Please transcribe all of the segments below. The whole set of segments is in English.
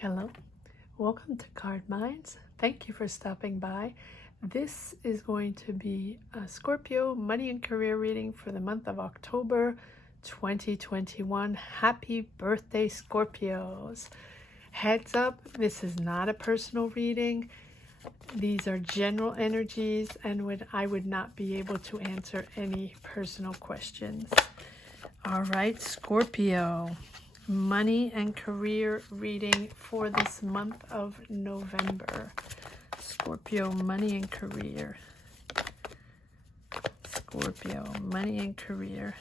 Hello, welcome to Card Minds. Thank you for stopping by. This is going to be a Scorpio money and career reading for the month of October 2021. Happy birthday, Scorpios. Heads up, this is not a personal reading. These are general energies, and I would not be able to answer any personal questions. All right, Scorpio. Money and career reading for this month of November. Scorpio, money and career. Scorpio, money and career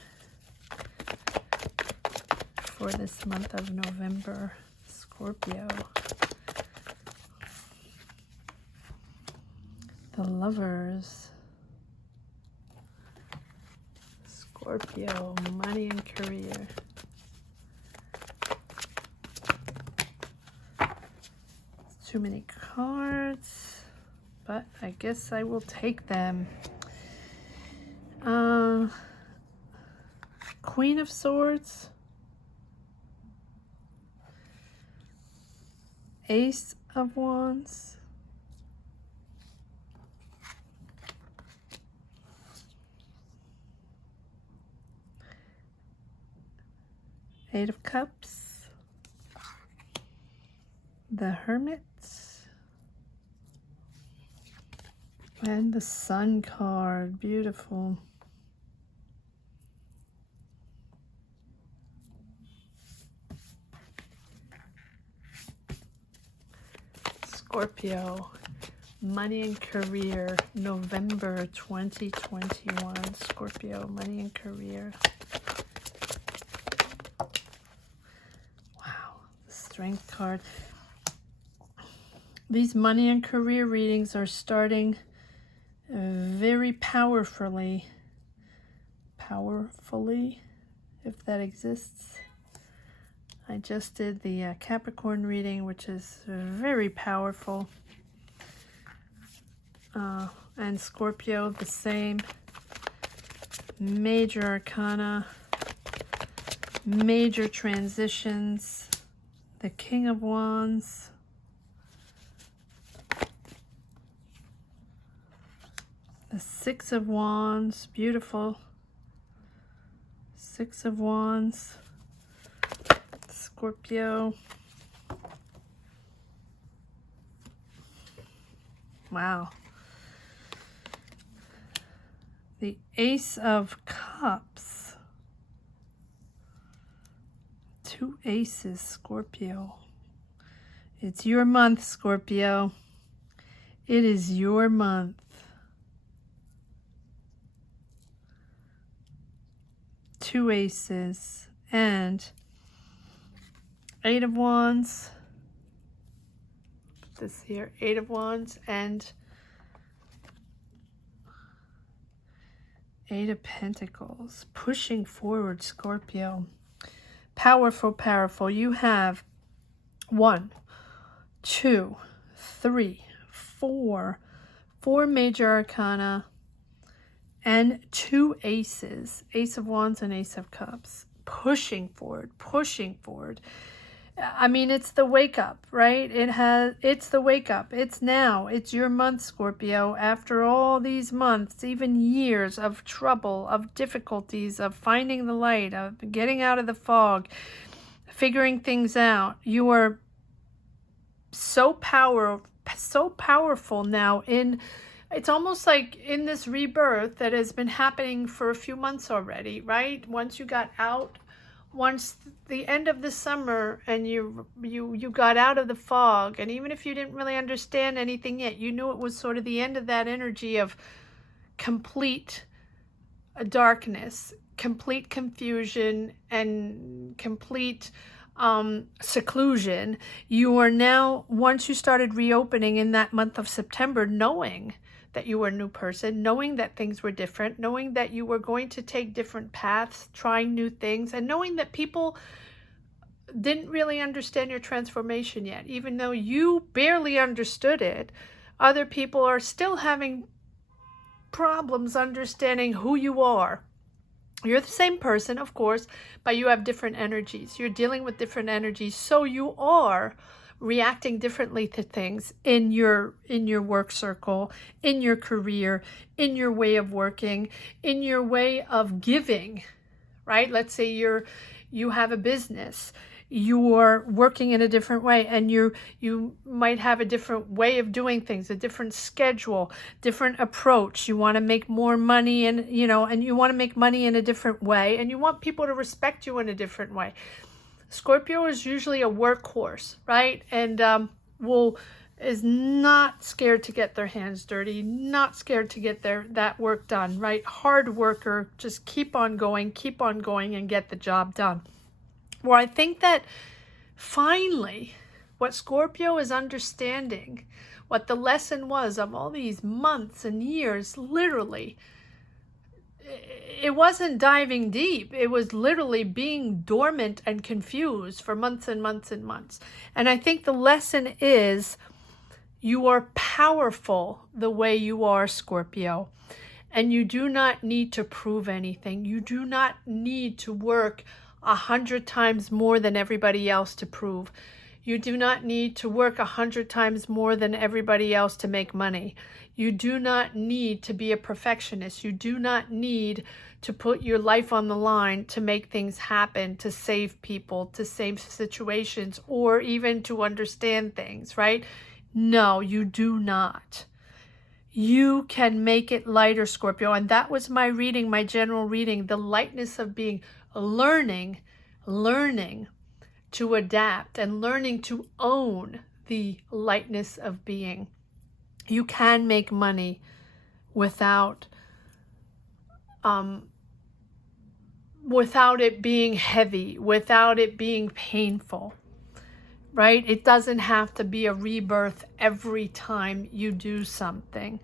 for this month of November. Scorpio. The Lovers. Scorpio, money and career. Too many cards, but I guess I will take them. Queen of Swords, Ace of Wands, Eight of Cups, the Hermit, and the Sun card. Beautiful. Scorpio, money and career, November 2021. Scorpio, money and career. Wow, the Strength card. These money and career readings are starting very powerfully, if that exists. I just did the Capricorn reading, which is very powerful, and Scorpio the same. Major arcana, major transitions, the King of Wands, the Six of Wands, beautiful. Six of Wands, Scorpio. Wow. The Ace of Cups. Two aces, Scorpio. It's your month, Scorpio. It is your month. Two aces and Eight of Wands. Put this here, Eight of Wands and Eight of Pentacles. Pushing forward, Scorpio. Powerful, powerful. You have 1, 2, 3, 4 major arcana and 2 aces, Ace of Wands and Ace of Cups, pushing forward, pushing forward. I mean, it's the wake up, right? It's the wake up. It's now. It's your month, Scorpio. After all these months, even years of trouble, of difficulties, of finding the light, of getting out of the fog, figuring things out, you are so powerful now in. It's almost like in this rebirth that has been happening for a few months already, right? Once you got out, once the end of the summer and you got out of the fog, and even if you didn't really understand anything yet, you knew it was sort of the end of that energy of complete darkness, complete confusion, and complete seclusion. You are now, once you started reopening in that month of September, knowing that you were a new person, knowing that things were different, knowing that you were going to take different paths, trying new things, and knowing that people didn't really understand your transformation yet. Even though you barely understood it, other people are still having problems understanding who you are. You're the same person, of course, but you have different energies. You're dealing with different energies, so you are reacting differently to things in your work circle, in your career, in your way of working, in your way of giving, right? Let's say you have a business, you're working in a different way, and you might have a different way of doing things, a different schedule, different approach. You want to make more money, and and you want to make money in a different way, and you want people to respect you in a different way. Scorpio is usually a workhorse, right? And is not scared to get their hands dirty, not scared to get that work done, right? Hard worker, just keep on going and get the job done. Well, I think that finally what Scorpio is understanding, what the lesson was of all these months and years, literally, it wasn't diving deep. It was literally being dormant and confused for months and months and months. And I think the lesson is you are powerful the way you are, Scorpio. And you do not need to prove anything. You do not need to work 100 times more than everybody else to prove. You do not need to work 100 times more than everybody else to make money. You do not need to be a perfectionist. You do not need to put your life on the line to make things happen, to save people, to save situations, or even to understand things, right? No, you do not. You can make it lighter, Scorpio. And that was my reading, my general reading, the lightness of being, learning to adapt and learning to own the lightness of being. You can make money without it being heavy, without it being painful, right? It doesn't have to be a rebirth every time you do something.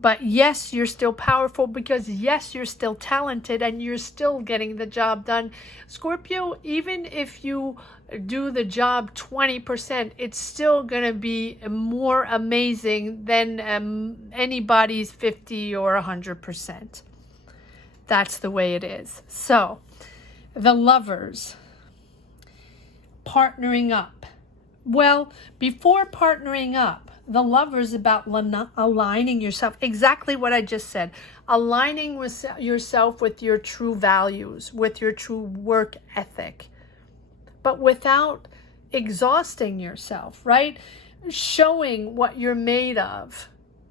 But yes, you're still powerful, because yes, you're still talented and you're still getting the job done. Scorpio, even if you do the job 20%, it's still going to be more amazing than anybody's 50 or 100%. That's the way it is. So, the Lovers, partnering up. Well, before partnering up, the Lovers about aligning yourself, exactly what I just said, aligning with yourself with your true values, with your true work ethic, but without exhausting yourself, right? Showing what you're made of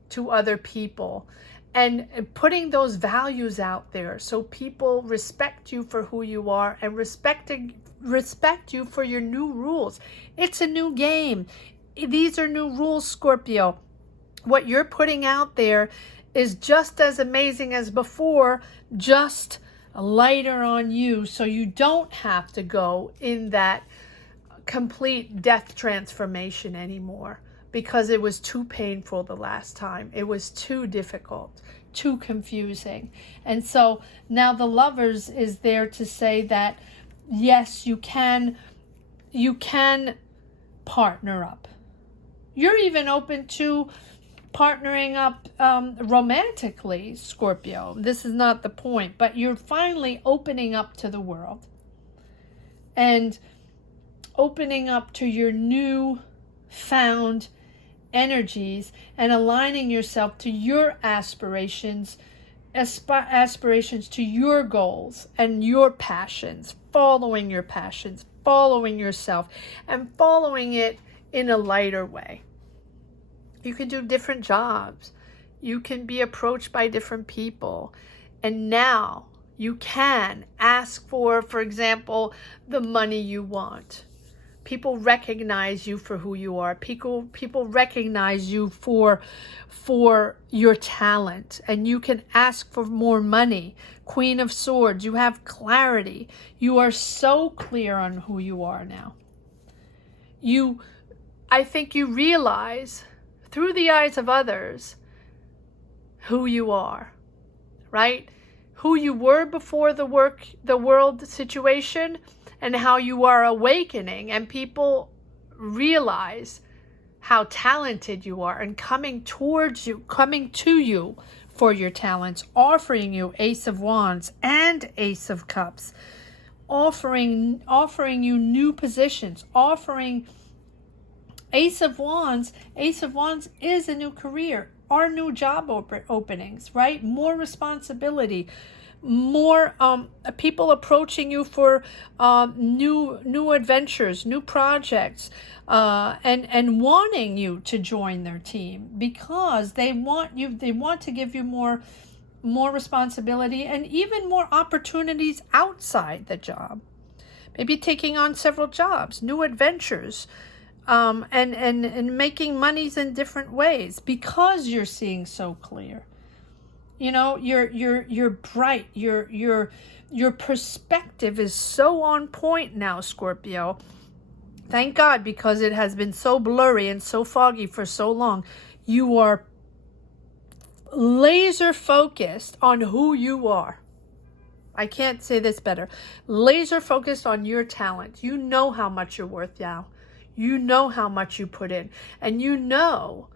to other people and putting those values out there so people respect you for who you are and respect you for your new rules. It's a new game. These are new rules, Scorpio. What you're putting out there is just as amazing as before, just lighter on you, so you don't have to go in that complete death transformation anymore, because it was too painful the last time. It was too difficult, too confusing. And so now the Lovers is there to say that yes, you can partner up. You're even open to partnering up romantically, Scorpio. This is not the point, but you're finally opening up to the world and opening up to your new found energies and aligning yourself to your aspirations to your goals and your passions, following your passions, following yourself, and following it in a lighter way. You can do different jobs. You can be approached by different people. And now you can ask for example, the money you want. People recognize you for who you are. People recognize you for your talent, and you can ask for more money. Queen of Swords, you have clarity. You are so clear on who you are now. I think you realize through the eyes of others who you are, right? Who you were before the world situation, and how you are awakening, and people realize how talented you are and coming to you for your talents, offering you Ace of Wands and Ace of Cups, offering you new positions, offering Ace of Wands is a new career, are new job openings, right? More responsibility, more people approaching you for new adventures, new projects, and wanting you to join their team because they want to give you more responsibility and even more opportunities outside the job. Maybe taking on several jobs, new adventures, and making monies in different ways because you're seeing so clear. You know, you're bright. Your perspective is so on point now, Scorpio. Thank God, because it has been so blurry and so foggy for so long. You are laser focused on who you are. I can't say this better. Laser focused on your talent. You know how much you're worth now. You know how much you put in. And you know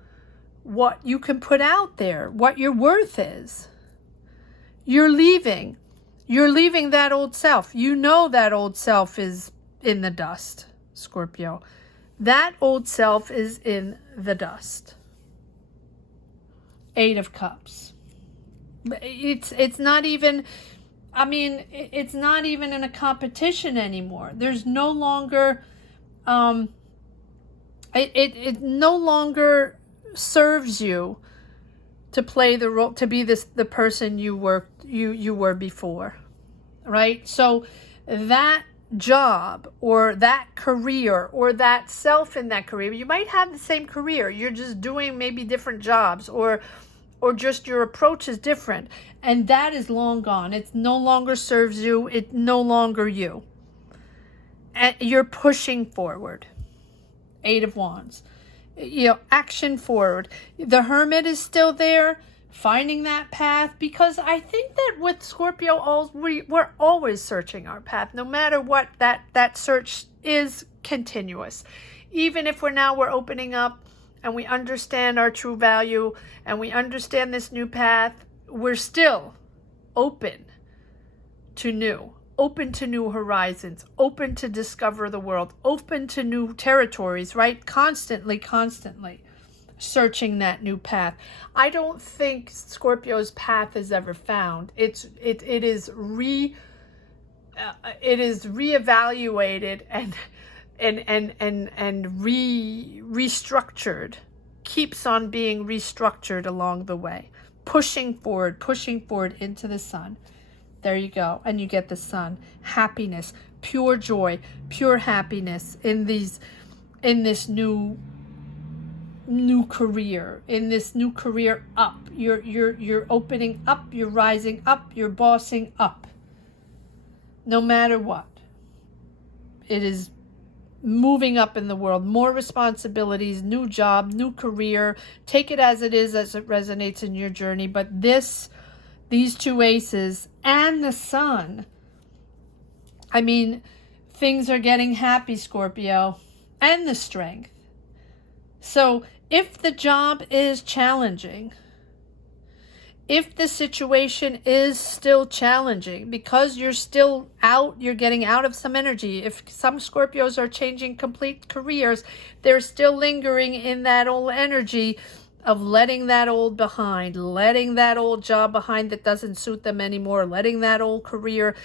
what you can put out there, what your worth is. You're leaving that old self. You know that old self is in the dust, Scorpio. That old self is in the dust. 8 of Cups. It's not even, I mean, it's not even in a competition anymore. There's no longer, it no longer serves you to play the role, to be the person you were before, right? So that job or that career or that self in that career, you might have the same career, you're just doing maybe different jobs, or just your approach is different, and that is long gone. It no longer serves you. It's no longer you. And you're pushing forward. 8 of Wands. You know, action forward. The Hermit is still there, finding that path, because I think that with Scorpio, we're always searching our path, no matter what. That search is continuous. Even if we're opening up and we understand our true value and we understand this new path, we're still open to new horizons, open to discover the world, open to new territories, right? Constantly searching that new path. I don't think Scorpio's path is ever found. It is reevaluated and restructured, keeps on being restructured along the way, pushing forward into the sun. There you go. And you get the sun, happiness, pure joy, pure happiness in this new career, up. You're opening up, you're rising up, you're bossing up. No matter what. It is moving up in the world, more responsibilities, new job, new career. Take it as it is, as it resonates in your journey. But these 2 aces and the sun, I mean, things are getting happy, Scorpio, and the strength. So if the job is challenging, if the situation is still challenging because you're still out, you're getting out of some energy. If some Scorpios are changing complete careers, they're still lingering in that old energy of letting that old behind, letting that old job behind that doesn't suit them anymore, letting that old career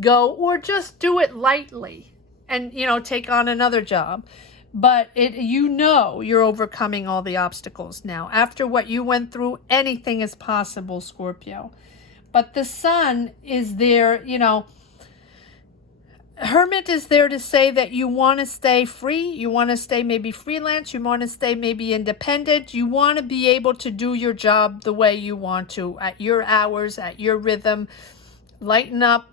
go, or just do it lightly and, take on another job. But you're overcoming all the obstacles now. After what you went through, anything is possible, Scorpio. But the sun is there, Hermit is there to say that you want to stay free. You want to stay maybe freelance. You want to stay maybe independent. You want to be able to do your job the way you want to, at your hours, at your rhythm. Lighten up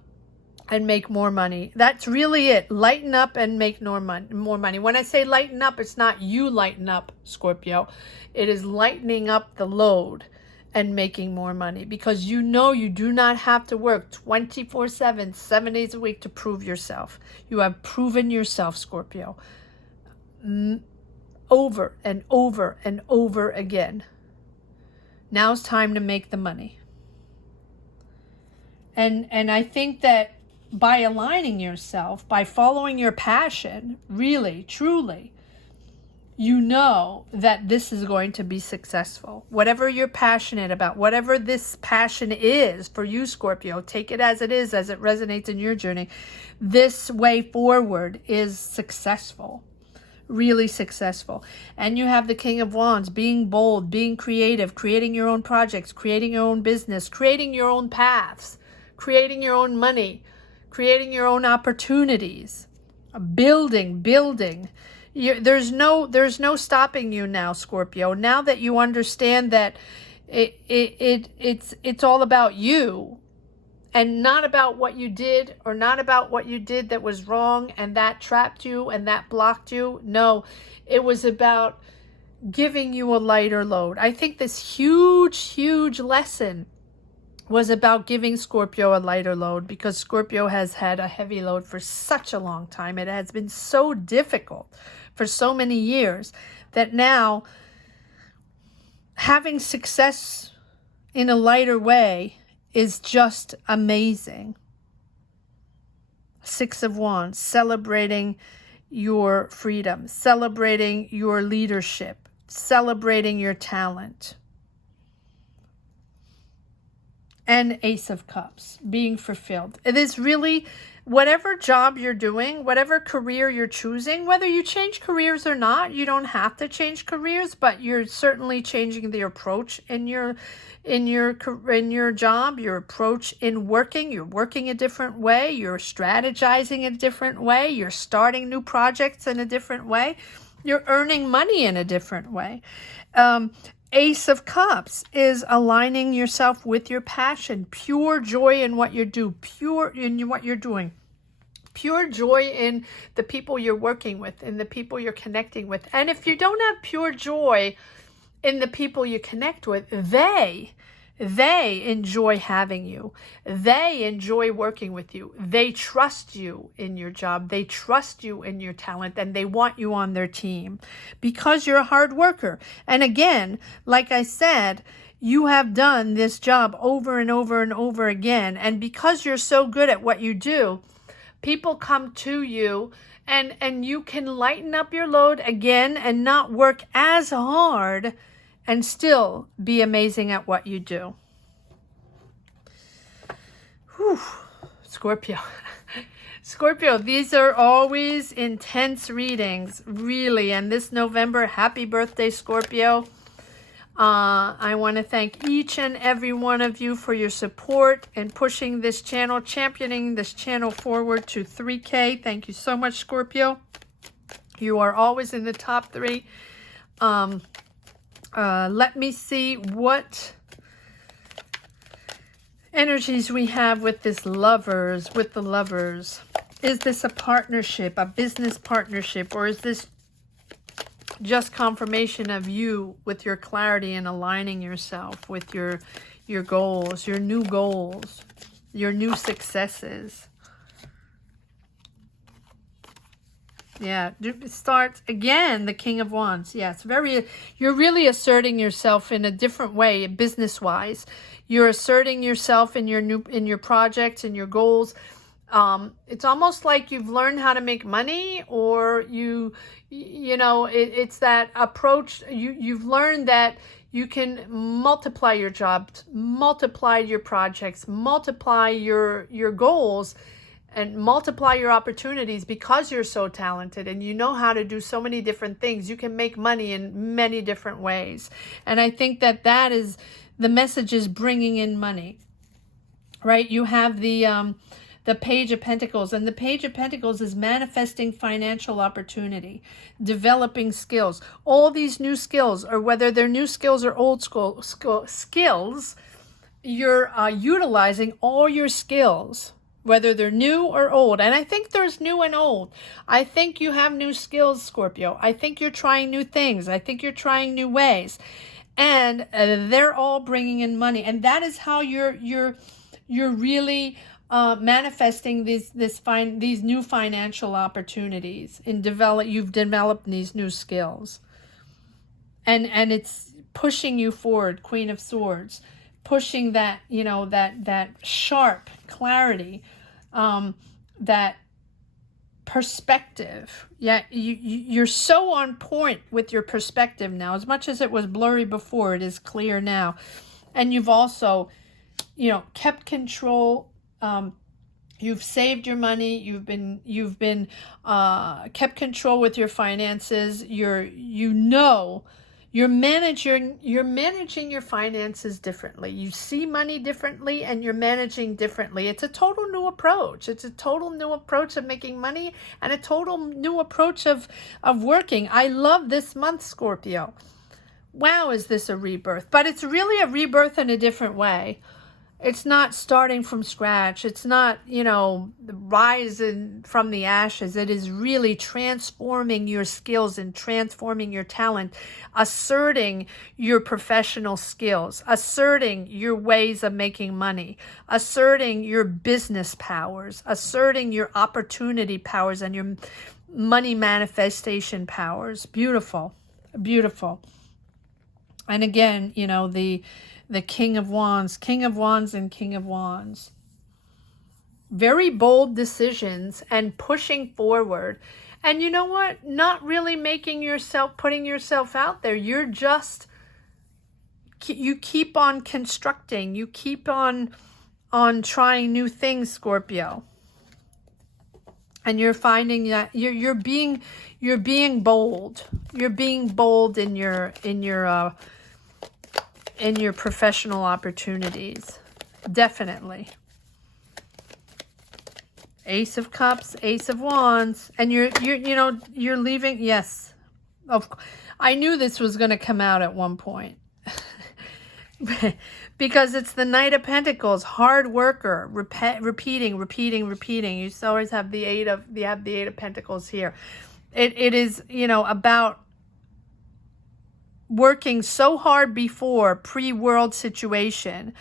and make more money. That's really it. Lighten up and make more money. When I say lighten up, it's not you lighten up, Scorpio. It is lightening up the load and making more money, because you do not have to work 24/7, 7 days a week to prove yourself. You have proven yourself, Scorpio, over and over and over again. Now it's time to make the money. And I think that by aligning yourself, by following your passion, really, truly, you know that this is going to be successful. Whatever you're passionate about, whatever this passion is for you, Scorpio, take it as it is, as it resonates in your journey. This way forward is successful, really successful. And you have the King of Wands, being bold, being creative, creating your own projects, creating your own business, creating your own paths, creating your own money, creating your own opportunities, building. There's no stopping you now, Scorpio. Now that you understand that it's all about you and not about what you did, or not about what you did that was wrong and that trapped you and that blocked you. No, it was about giving you a lighter load. I think this huge lesson was about giving Scorpio a lighter load, because Scorpio has had a heavy load for such a long time. It has been so difficult for so many years that now having success in a lighter way is just amazing. Six of Wands, celebrating your freedom, celebrating your leadership, celebrating your talent. And Ace of Cups, being fulfilled. It is really, whatever job you're doing, whatever career you're choosing, whether you change careers or not, you don't have to change careers, but you're certainly changing the approach in your job, your approach in working. You're working a different way, you're strategizing a different way, you're starting new projects in a different way, you're earning money in a different way. Ace of Cups is aligning yourself with your passion, pure joy in what you do, pure in what you're doing, pure joy in the people you're working with, in the people you're connecting with. And if you don't have pure joy in the people you connect with, they enjoy having you. They enjoy working with you. They trust you in your job. They trust you in your talent, and they want you on their team because you're a hard worker. And again, like I said, you have done this job over and over and over again. And because you're so good at what you do, people come to you, and you can lighten up your load again and not work as hard and still be amazing at what you do. Whew. Scorpio. Scorpio, these are always intense readings, really. And this November, happy birthday, Scorpio. I want to thank each and every one of you for your support and pushing this channel, championing this channel forward to 3K. Thank you so much, Scorpio. You are always in the top 3. Let me see what energies we have with this lovers, with the lovers. Is this a partnership, a business partnership, or is this just confirmation of you with your clarity and aligning yourself with your goals, your new successes? Yeah, it starts again, the King of Wands. Yes, you're really asserting yourself in a different way, business-wise. You're asserting yourself in your projects and your goals. It's almost like you've learned how to make money, or it's that approach. You've learned that you can multiply your jobs, multiply your projects, multiply your goals, and multiply your opportunities because you're so talented and you know how to do so many different things. You can make money in many different ways. And I think that is the message, is bringing in money, right? You have the Page of Pentacles, and the Page of Pentacles is manifesting financial opportunity, developing skills, all these new skills, or whether they're new skills or old school skills, you're utilizing all your skills, whether they're new or old. And I think there's new and old. I think you have new skills, Scorpio. I think you're trying new things. I think you're trying new ways, and they're all bringing in money. And that is how you're really manifesting these new financial opportunities. You've developed these new skills, and it's pushing you forward. Queen of Swords, pushing that, that sharp clarity, that perspective. Yeah, you're so on point with your perspective now. As much as it was blurry before, it is clear now. And you've also, kept control. You've saved your money. You've been kept control with your finances. You're managing your finances differently. You see money differently, and you're managing differently. It's a total new approach. It's a total new approach of making money, and a total new approach of working. I love this month, Scorpio. Wow, is this a rebirth? But it's really a rebirth in a different way. It's not starting from scratch. It's not, rising from the ashes. It is really transforming your skills and transforming your talent, asserting your professional skills, asserting your ways of making money, asserting your business powers, asserting your opportunity powers and your money manifestation powers. Beautiful, beautiful. And again, the King of Wands and King of Wands. Very bold decisions and pushing forward. And you know what? Not really putting yourself out there. You keep on constructing. You keep on trying new things, Scorpio. And you're finding that you're being bold. You're being bold in your professional opportunities. Definitely. Ace of Cups, Ace of Wands, and you're leaving. Yes, I knew this was going to come out at one point. Because it's the Knight of Pentacles, hard worker, repeating. You always have the Eight of Pentacles here. It is, about working so hard before, pre-world situation,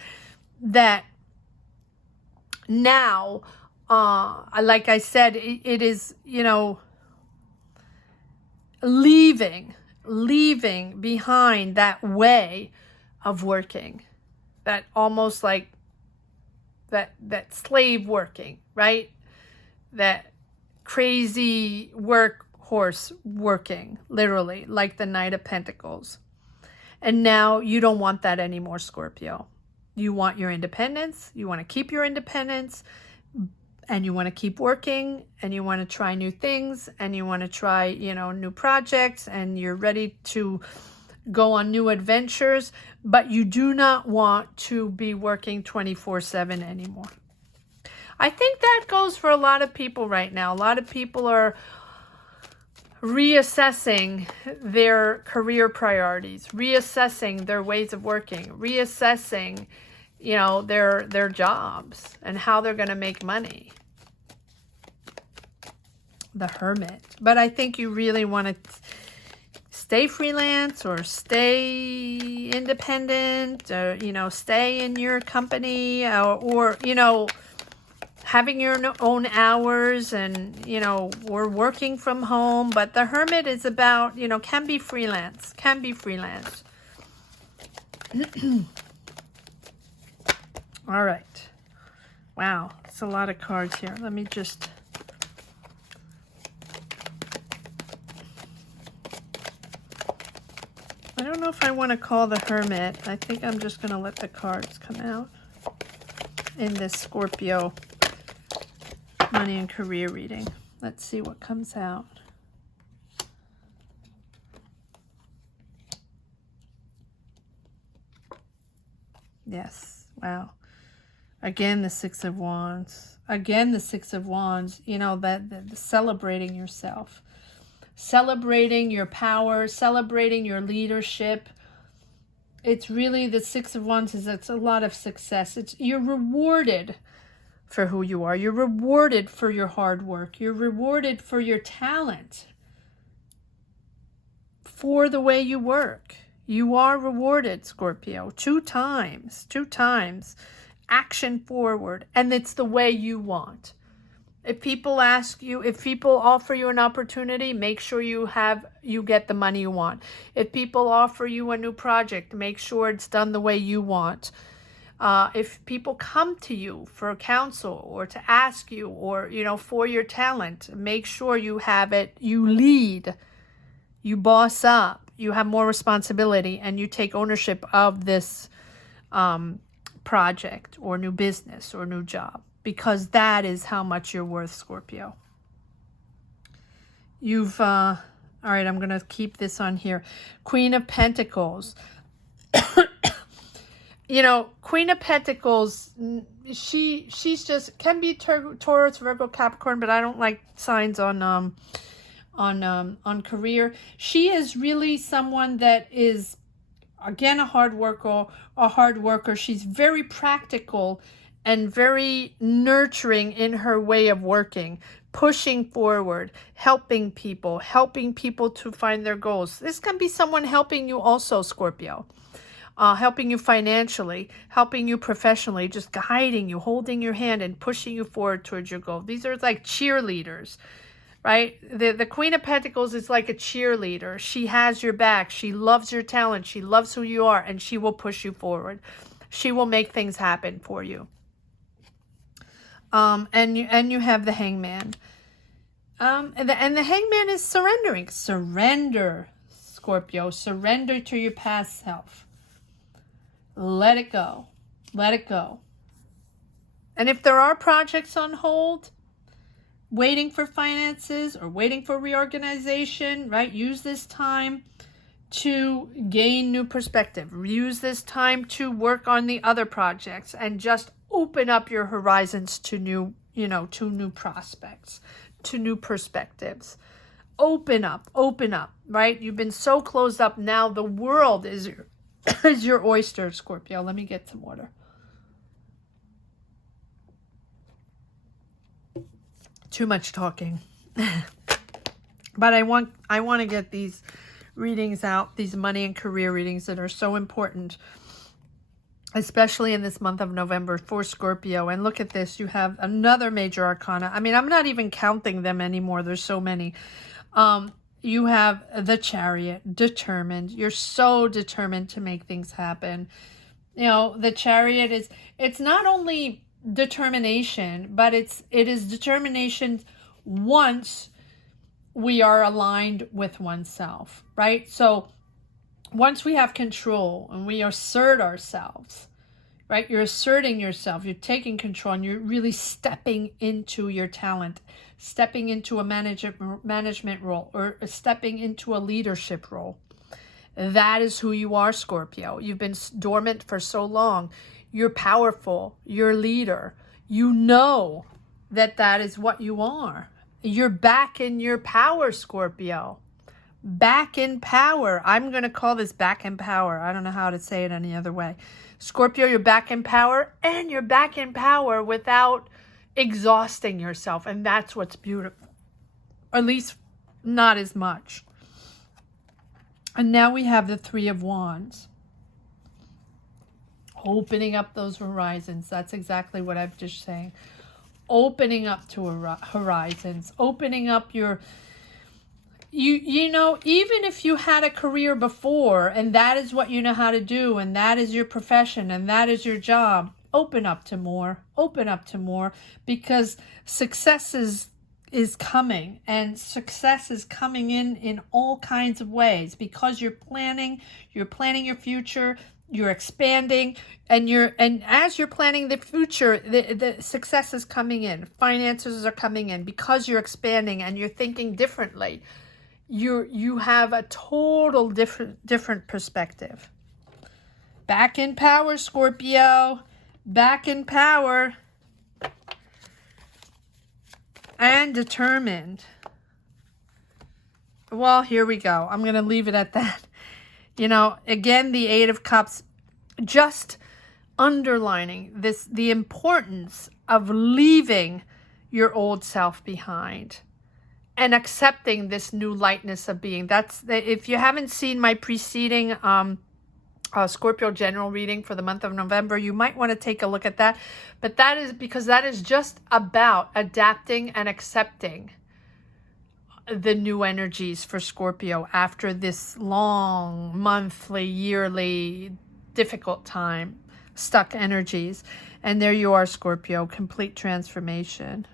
that now, like I said, it is, leaving behind that way of working, that almost like that slave working, right? That crazy workhorse working, literally, like the Knight of Pentacles. And now you don't want that anymore, Scorpio. You want your independence. You want to keep your independence, and you want to keep working, and you want to try new things, and you want to try, new projects, and you're ready to go on new adventures, but you do not want to be working 24/7 anymore. I think that goes for a lot of people right now. A lot of people are reassessing their career priorities, reassessing their ways of working, reassessing, their jobs and how they're going to make money. The Hermit. But I think you really want to stay freelance or stay independent, or, stay in your company, or having your own hours, and, or working from home. But the Hermit is about, can be freelance. All right. Wow. It's a lot of cards here. Let me just... I don't know if I want to call the Hermit. I think I'm just going to let the cards come out in this Scorpio money and career reading. Let's see what comes out. Yes. Wow. Again, the Six of Wands. Again, the Six of Wands. That celebrating yourself. Celebrating your power, celebrating your leadership. It's really the Six of Wands it's a lot of success. You're rewarded for who you are. You're rewarded for your hard work. You're rewarded for your talent, for the way you work. You are rewarded, Scorpio, 2 times. Action forward, and it's the way you want. If people offer you an opportunity, make sure you get the money you want. If people offer you a new project, make sure it's done the way you want. If people come to you for counsel or to ask you, or, you know, for your talent, make sure you have it. You lead, you boss up, you have more responsibility, and you take ownership of this project or new business or new job, because that is how much you're worth, Scorpio. You've, all right, I'm going to keep this on here. Queen of Pentacles. You know, Queen of Pentacles, she's just, can be Taurus, Virgo, Capricorn, but I don't like signs on career. She is really someone that is, again, a hard worker. She's very practical and very nurturing in her way of working, pushing forward, helping people to find their goals. This can be someone helping you also, Scorpio. Helping you financially, helping you professionally, just guiding you, holding your hand and pushing you forward towards your goal. These are like cheerleaders, right? The Queen of Pentacles is like a cheerleader. She has your back. She loves your talent. She loves who you are, and she will push you forward. She will make things happen for you. And you have the Hangman. And the Hangman is surrendering. Surrender, Scorpio. Surrender to your past self. Let it go. Let it go. And if there are projects on hold, waiting for finances or waiting for reorganization, right? Use this time to gain new perspective. Use this time to work on the other projects and just open up your horizons to new, to new prospects, to new perspectives. Open up, right? You've been so closed up. Now the world is your oyster, Scorpio. Let me get some water. Too much talking. But I want to get these readings out, these money and career readings that are so important, especially in this month of November for Scorpio. And look at this. You have another major arcana. I mean, I'm not even counting them anymore. There's so many. You have the Chariot, determined. You're so determined to make things happen. You know, the Chariot it's not only determination, but it is determination once we are aligned with oneself, right? So once we have control and we assert ourselves, right? You're asserting yourself, you're taking control, and you're really stepping into your talent, stepping into a management role, or stepping into a leadership role. That is who you are, Scorpio. You've been dormant for so long. You're powerful. You're a leader. You know that is what you are. You're back in your power, Scorpio. Back in power. I'm going to call this back in power. I don't know how to say it any other way. Scorpio, you're back in power, and you're back in power without exhausting yourself. And that's what's beautiful. Or at least not as much. And now we have the Three of Wands. Opening up those horizons. That's exactly what I'm just saying. Opening up to horizons. Opening up your... You know, even if you had a career before and that is what you know how to do and that is your profession and that is your job, open up to more. Open up to more, because success is coming, and success is coming in all kinds of ways, because you're planning your future, you're expanding, and as you're planning the future, the success is coming in, finances are coming in, because you're expanding and you're thinking differently. You have a total different perspective. Back in power, Scorpio. Back in power. And determined. Well, here we go. I'm going to leave it at that. You know, again, the Eight of Cups, just underlining the importance of leaving your old self behind and accepting this new lightness of being. If you haven't seen my preceding Scorpio general reading for the month of November, you might want to take a look at that. But that is because that is just about adapting and accepting the new energies for Scorpio after this long, monthly, yearly, difficult time. stuck energies. And there you are, Scorpio, complete transformation.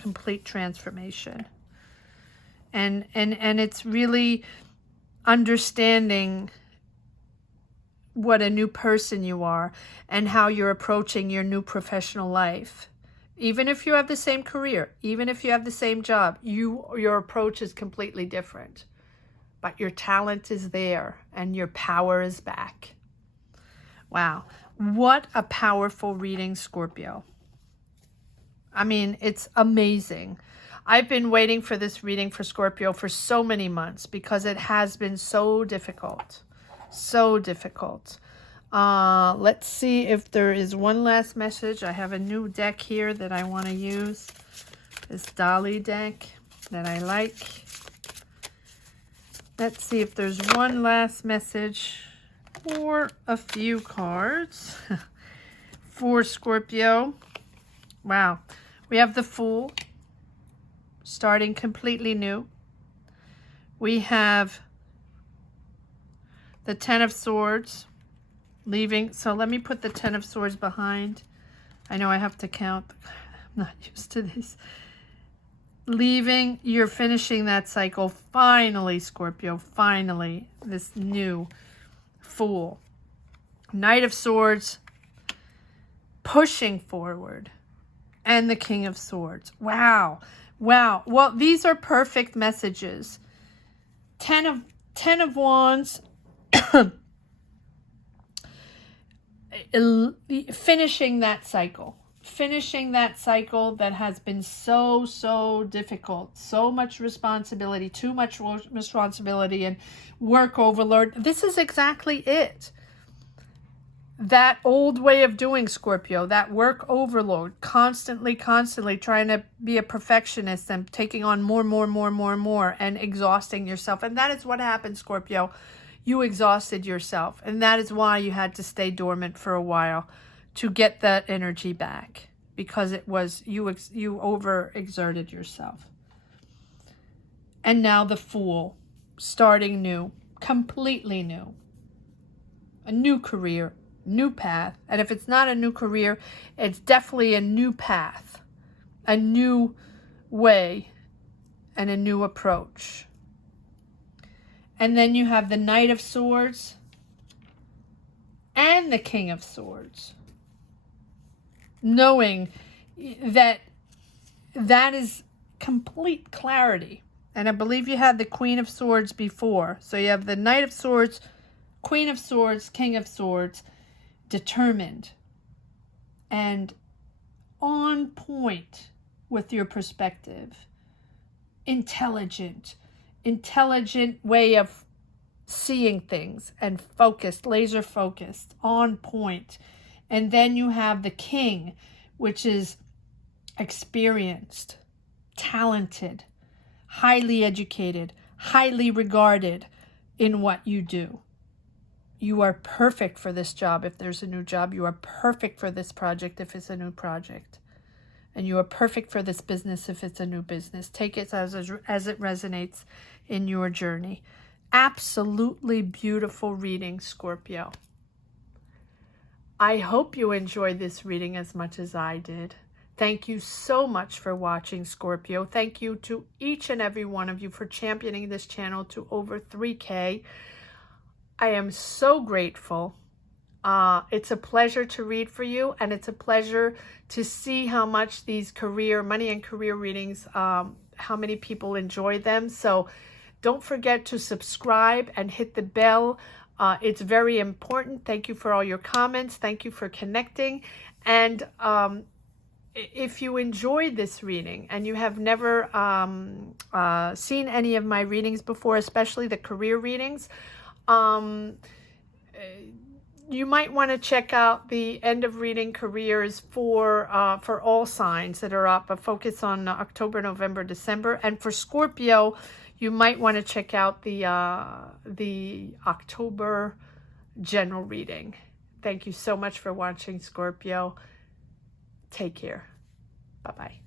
Complete transformation. And it's really understanding what a new person you are and how you're approaching your new professional life. Even if you have the same career, even if you have the same job, your approach is completely different. But your talent is there and your power is back. Wow. What a powerful reading, Scorpio. I mean, it's amazing. I've been waiting for this reading for Scorpio for so many months because it has been so difficult. So difficult. Let's see if there is one last message. I have a new deck here that I want to use. This Dolly deck that I like. Let's see if there's one last message or a few cards for Scorpio. Wow. We have the Fool, starting completely new. We have the Ten of Swords, leaving. So let me put the Ten of Swords behind. I know I have to count. I'm not used to this. Leaving, you're finishing that cycle. Finally, Scorpio, finally, this new Fool. Knight of Swords, pushing forward. And the King of Swords. Wow. Wow. Well, these are perfect messages. Ten of Wands. Finishing that cycle. Finishing that cycle that has been so difficult. So much responsibility. Too much responsibility and work overload. This is exactly it. That old way of doing, Scorpio, that work overload, constantly trying to be a perfectionist and taking on more and exhausting yourself. And that is what happened, Scorpio. You exhausted yourself. And that is why you had to stay dormant for a while to get that energy back, because it was you overexerted yourself. And now the Fool, starting new, completely new. A new career. New path. And if it's not a new career, it's definitely a new path, a new way, and a new approach. And then you have the Knight of Swords and the King of Swords, knowing that that is complete clarity. And I believe you had the Queen of Swords before. So you have the Knight of Swords, Queen of Swords, King of Swords, determined and on point with your perspective. Intelligent way of seeing things and focused, laser focused, on point. And then you have the King, which is experienced, talented, highly educated, highly regarded in what you do. You are perfect for this job if there's a new job. You are perfect for this project if it's a new project. And you are perfect for this business if it's a new business. Take it as it resonates in your journey. Absolutely beautiful reading, Scorpio. I hope you enjoyed this reading as much as I did. Thank you so much for watching, Scorpio. Thank you to each and every one of you for championing this channel to over 3K. I am so grateful. It's a pleasure to read for you, and it's a pleasure to see how much these money and career readings, how many people enjoy them. So don't forget to subscribe and hit the bell. It's very important. Thank you for all your comments. Thank you for connecting. And if you enjoyed this reading and you have never seen any of my readings before, especially the career readings, you might want to check out the end of reading careers for all signs that are up, a focus on October, November, December. And for Scorpio, you might want to check out the October general reading. Thank you so much for watching, Scorpio. Take care. Bye-bye.